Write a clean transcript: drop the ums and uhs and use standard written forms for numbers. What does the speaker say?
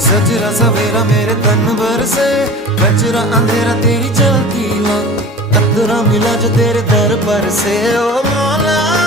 सजरा सवेरा मेरे तन भर से, कचरा अंधेरा तेरी चलती ला, कतरा मिला जो तेरे दर पर से। ओ मौला